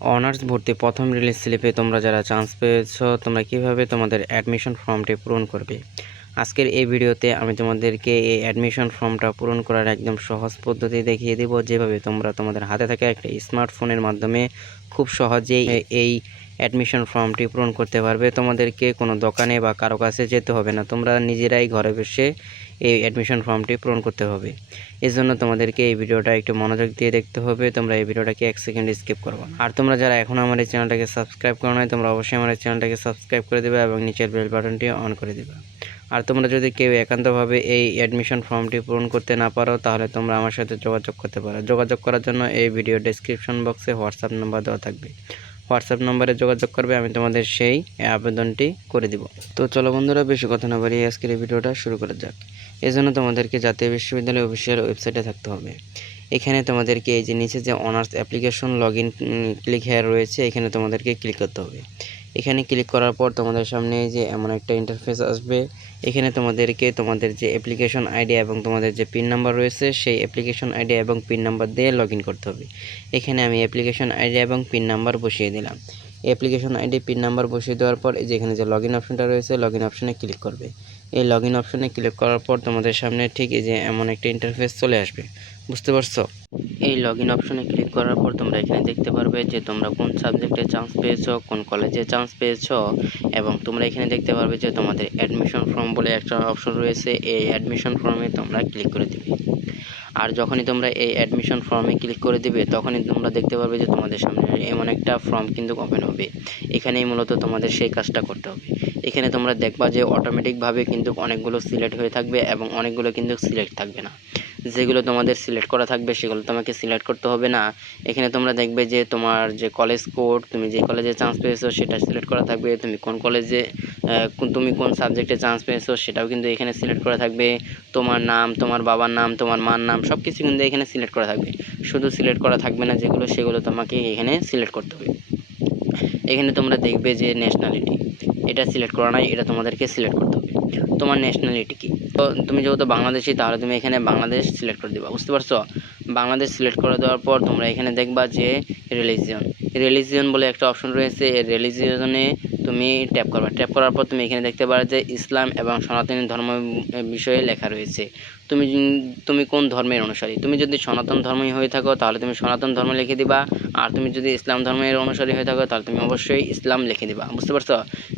Honours ভর্তি প্রথম release স্লিপে তোমরা যারা চান্স পেয়েছো তোমরা কিভাবে তোমাদের অ্যাডমিশন ফর্মটি পূরণ করবে। আজকের এই ভিডিওতে আমি তোমাদেরকে এই অ্যাডমিশন ফর্মটা পূরণ করার একদম সহজ পদ্ধতি দেখিয়ে দেব, যেভাবে তোমরা তোমাদের হাতে থাকা একটা স্মার্টফোনের মাধ্যমে খুব সহজেই এই অ্যাডমিশন ফর্মটি পূরণ করতে পারবে। তোমাদেরকে কোনো দোকানে বা কারো কাছে যেতে হবে না, তোমরা নিজেরাই ঘরে বসে এই অ্যাডমিশন ফর্মটি পূরণ করতে হবে। এর জন্য তোমাদেরকে এই ভিডিওটা একটু মনোযোগ দিয়ে দেখতে হবে, তোমরা এই ভিডিওটাকে 1 সেকেন্ড স্কিপ করবে না। আর তোমরা যারা এখন আমার এই চ্যানেলটাকে সাবস্ক্রাইব করো নাই, তোমরা অবশ্যই আমার এই চ্যানেলটাকে সাবস্ক্রাইব করে দেবে এবং নিচের বেল বাটনটি অন করে দেবে। আর তোমরা যদি কেউ একান্তভাবে এই অ্যাডমিশন ফর্মটি পূরণ করতে না পারো, তাহলে তোমরা আমার সাথে যোগাযোগ করতে পারো। যোগাযোগ করার জন্য এই ভিডিও ডেসক্রিপশন বক্সে হোয়াটসঅ্যাপ নাম্বার দেওয়া থাকবে, হোয়াটসঅ্যাপ নম্বরে যোগাযোগ করবে, আমি তোমাদের সেই আবেদনটি করে দিব। তো চলো বন্ধুরা, বেশি কথা না বাড়িয়ে আজকের এই ভিডিওটা শুরু করা যাক। এজন্য তোমাদেরকে জাতীয় বিশ্ববিদ্যালয় অফিসিয়াল ওয়েবসাইটে থাকতে হবে। এখানে তোমাদেরকে এই যে নিচে যে honours application login click here রয়েছে, এখানে তোমাদেরকে ক্লিক করতে হবে। এখানে ক্লিক করার পর তোমাদের সামনে যে এমন একটা ইন্টারফেস আসবে। এখানে তোমাদেরকে তোমাদের যে অ্যাপ্লিকেশন আইডি এবং তোমাদের যে পিন নাম্বার রয়েছে, সেই অ্যাপ্লিকেশন আইডি এবং পিন নাম্বার দিয়ে লগইন করতে হবে। এখানে আমি অ্যাপ্লিকেশন আইডি এবং পিন নাম্বার বসিয়ে দিলাম। অ্যাপ্লিকেশন আইডি পিন নাম্বার বসিয়ে দেওয়ার পর এই যে এখানে যে লগইন অপশনটা রয়েছে, লগইন অপশনে ক্লিক করবে। এই লগইন অপশনে ক্লিক করার পর তোমাদের সামনে ঠিক এই যে এমন একটা ইন্টারফেস চলে আসবে, বুঝতে পারছো? এই লগইন অপশনে ক্লিক করার পর তোমরা এখানে দেখতে পারবে যে তোমরা কোন সাবজেক্টে চান্স পেয়েছো, কোন কলেজে চান্স পেয়েছো, এবং তোমরা এখানে দেখতে পারবে যে তোমাদের অ্যাডমিশন ফর্ম বলে একটা অপশন রয়েছে। এই অ্যাডমিশন ফর্মে তোমরা ক্লিক করে দিবে। আর যখনই তোমরা এই অ্যাডমিশন ফর্মে ক্লিক করে দিবে, তখনই তোমরা দেখতে পারবে যে তোমাদের সামনে এমন একটা ফর্ম কিন্তু ওপেন হবে। এখানেই মূলত তোমাদের সেই কাজটা করতে হবে। এখানে তোমরা দেখবা যে অটোমেটিকভাবে কিন্তু অনেকগুলো সিলেক্ট হয়ে থাকবে এবং অনেকগুলো কিন্তু সিলেক্ট থাকবে না। যেগুলো তোমাদের সিলেক্ট করা থাকবে সেগুলো তোমাকে সিলেক্ট করতে হবে না। এখানে তোমরা দেখবে যে তোমার যে কলেজ কোড, তুমি যে কলেজে চান্স পেয়েছো সেটা সিলেক্ট করা থাকবে। তুমি কোন কলেজে তুমি কোন সাবজেক্টে চান্স পেয়েছো সেটাও কিন্তু এখানে সিলেক্ট করা থাকবে। তোমার নাম, তোমার বাবার নাম, তোমার মার নাম সব কিছু কিন্তু এখানে সিলেক্ট করা থাকবে। শুধু সিলেক্ট করা থাকবে না যেগুলো, সেগুলো তোমাকে এখানে সিলেক্ট করতে হবে। এখানে তোমরা দেখবে যে ন্যাশনালিটি, এটা সিলেক্ট করা নাই, এটা তোমাদেরকে সিলেক্ট করতে হবে। তোমার ন্যাশনালিটি কি? তো তুমি যেহেতু বাংলাদেশি, তাহলে তুমি এখানে বাংলাদেশ সিলেক্ট করে দেবা, বুঝতে পারছো? বাংলাদেশ সিলেক্ট করে দেওয়ার পর তোমরা এখানে দেখবা যে রিলিজিয়ন বলে একটা অপশন রয়েছে। এই রিলিজিয়নে তুমি ট্যাপ করবা। ট্যাপ করার পর তুমি এখানে দেখতে পারো যে ইসলাম এবং সনাতনী ধর্ম বিষয়ে লেখা রয়েছে। তুমি কোন ধর্মের অনুসারী। তুমি যদি সনাতন ধর্মই হয়ে থাকো তাহলে তুমি সনাতন ধর্ম লিখে দিবা, আর তুমি যদি ইসলাম ধর্মের অনুসারী হয়ে থাকো তাহলে তুমি অবশ্যই ইসলাম লিখে দিবা, বুঝতে পারছো?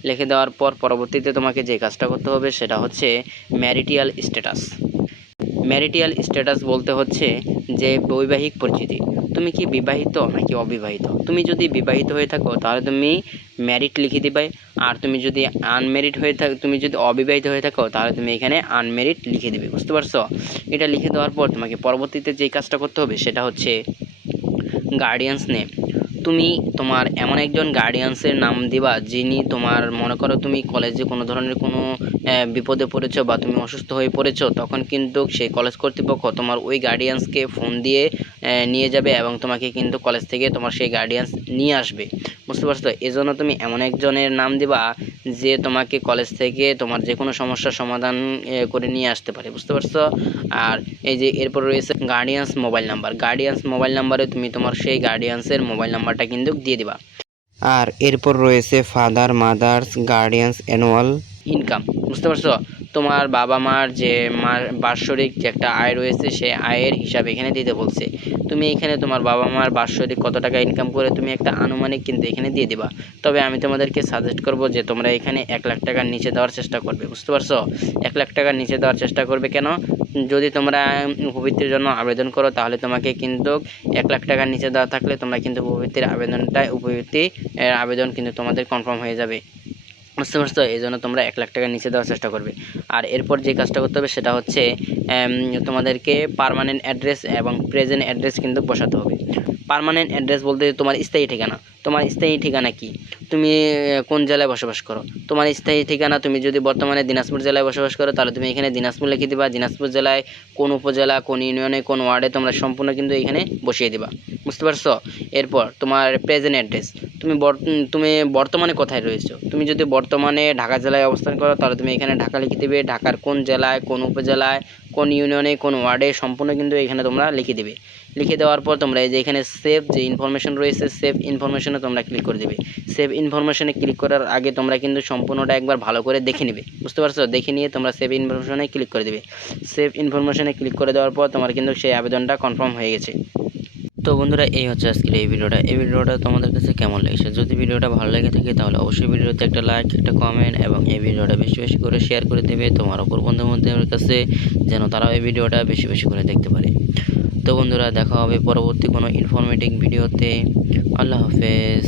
লিখে দেওয়ার পর পরবর্তীতে তোমাকে যে কাজটা করতে হবে সেটা হচ্ছে ম্যারিটাল স্ট্যাটাস। ম্যারিটাল স্ট্যাটাস বলতে হচ্ছে যে বৈবাহিক পরিচিতি। তুমি কি বিবাহিত নাকি অবিবাহিত? তুমি যদি বিবাহিত হয়ে থাকো তাহলে তুমি ম্যারিড লিখে দিবে, আর তুমি যদি আনম্যারিড হয়ে থাকো, তুমি যদি অবিবাহিত হয়ে থাকো তাহলে তুমি এখানে আনম্যারিড লিখে দিবে, বুঝতে পারছো? এটা লিখে দেওয়ার পর তোমাকে পরবর্তীতে যেই কাজটা করতে হবে সেটা হচ্ছে গার্ডিয়ানস নেম। তুমি তোমার এমন একজন গার্ডিয়ানসের নাম দিবা যিনি তোমার, মনে করো তুমি কলেজে কোনো ধরনের কোনো বিপদে পড়েছো বা তুমি অসুস্থ হয়ে পড়েছো, তখন কিন্তু সেই কলেজ কর্তৃপক্ষ তোমার ওই গার্ডিয়ানসকে ফোন দিয়ে নিয়ে যাবে এবং তোমাকে কিন্তু কলেজ থেকে তোমার সেই গার্ডিয়ানস নিয়ে আসবে, বুঝতে পারছো? এজন্য তুমি এমন একজনের নাম দিবা যে তোমাকে কলেজ থেকে তোমার যে কোনো সমস্যার সমাধান করে নিয়ে আসতে পারে, বুঝতে পারছো? আর এই যে এরপর রয়েছে guardians mobile number. Guardians mobile নাম্বারে তুমি তোমার সেই গার্ডিয়ানসের মোবাইল নাম্বারটা কিন্তু দিয়ে দিবা। আর এরপর রয়েছে father mother's guardians annual income, বুঝতে পারছো? তোমার বাবা মার যে বাৎসরিক যে একটা আয় রয়েছে, সেই আয়ের হিসাব এখানে দিতে বলছে। তুমি এখানে তোমার বাবা মার বাৎসরিক কত টাকা ইনকাম করে তুমি একটা আনুমানিক কিন্তু এখানে দিয়ে দিবা। তবে আমি তোমাদেরকে সাজেস্ট করব যে তোমরা এখানে 1 লাখ টাকার নিচে দেওয়ার চেষ্টা করবে, বুঝতে পারছো? 1 লাখ টাকার নিচে দেওয়ার চেষ্টা করবে। কেন? যদি তোমরা উপবৃত্তির জন্য আবেদন করো তাহলে তোমাকে কিন্তু 1 লাখ টাকার নিচে দেওয়া থাকলে তোমরা কিন্তু উপবৃত্তির আবেদন কিন্তু তোমাদের কনফার্ম হয়ে যাবে, বুঝতে পারছো? এই জন্য তোমরা 1 লাখ টাকার নিচে দেওয়ার চেষ্টা করবে। আর এরপর যে কাজটা করতে হবে সেটা হচ্ছে তোমাদেরকে পার্মানেন্ট অ্যাড্রেস এবং প্রেজেন্ট অ্যাড্রেস কিন্তু বসাতে হবে। পার্মানেন্ট অ্যাড্রেস বলতে তোমার স্থায়ী ঠিকানা। তোমার স্থায়ী ঠিকানা কি? তুমি কোন জেলায় বসবাস করো? তোমার স্থায়ী ঠিকানা, তুমি যদি বর্তমানে দিনাজপুর জেলায় বসবাস করো তাহলে তুমি এখানে দিনাজপুর লিখে দিবা। দিনাজপুর জেলায় কোন উপজেলা, কোন ইউনিয়নে, কোন ওয়ার্ডে তোমরা সম্পূর্ণ কিন্তু এখানে বসিয়ে দিবা, বুঝতে পারছো? এরপর তোমার প্রেজেন্ট অ্যাড্রেস, তুমি বর্তমানে কোথায় রয়েছো। তুমি যদি বর্তমানে ঢাকা জেলায় অবস্থান করো তাহলে তুমি এখানে ঢাকা লিখে দিবে। ঢাকার কোন জেলায়, কোন উপজেলায়, কোন ইউনিয়নে, কোন ওয়ার্ডে সম্পূর্ণ কিন্তু এখানে তোমরা লিখে দিবে। লিখে দেওয়ার পর তোমরা এই যে এখানে সেভ যে ইনফরমেশন রয়েছে, সেভ ইনফরমেশন ইনফরমেশনে তোমরা ক্লিক করে দেবে। সেভ ইনফরমেশনে ক্লিক করার আগে তোমরা কিন্তু সম্পূর্ণটা একবার ভালো করে দেখে নেবে, বুঝতে পারছো? দেখে নিয়ে তোমরা সেভ ইনফরমেশনে ক্লিক করে দেবে। সেভ ইনফরমেশনে ক্লিক করে দেওয়ার পর তোমার কিন্তু সেই আবেদনটা কনফার্ম হয়ে গেছে। তো বন্ধুরা, এই হচ্ছে আজকের এই ভিডিওটা তোমাদের কাছে কেমন লেগেছে? যদি ভিডিওটা ভালো লেগে থাকে তাহলে অবশ্যই ভিডিওতে একটা লাইক, একটা কমেন্ট এবং এই ভিডিওটা বেশি বেশি করে শেয়ার করে দেবে তোমার অপর বন্ধুদের কাছে, যেন তারাও এই ভিডিওটা বেশি বেশি করে দেখতে পারে। তো বন্ধুরা, দেখা হবে পরবর্তী কোনো ইনফরমেটিভ ভিডিওতে। আল্লাহ হাফেজ।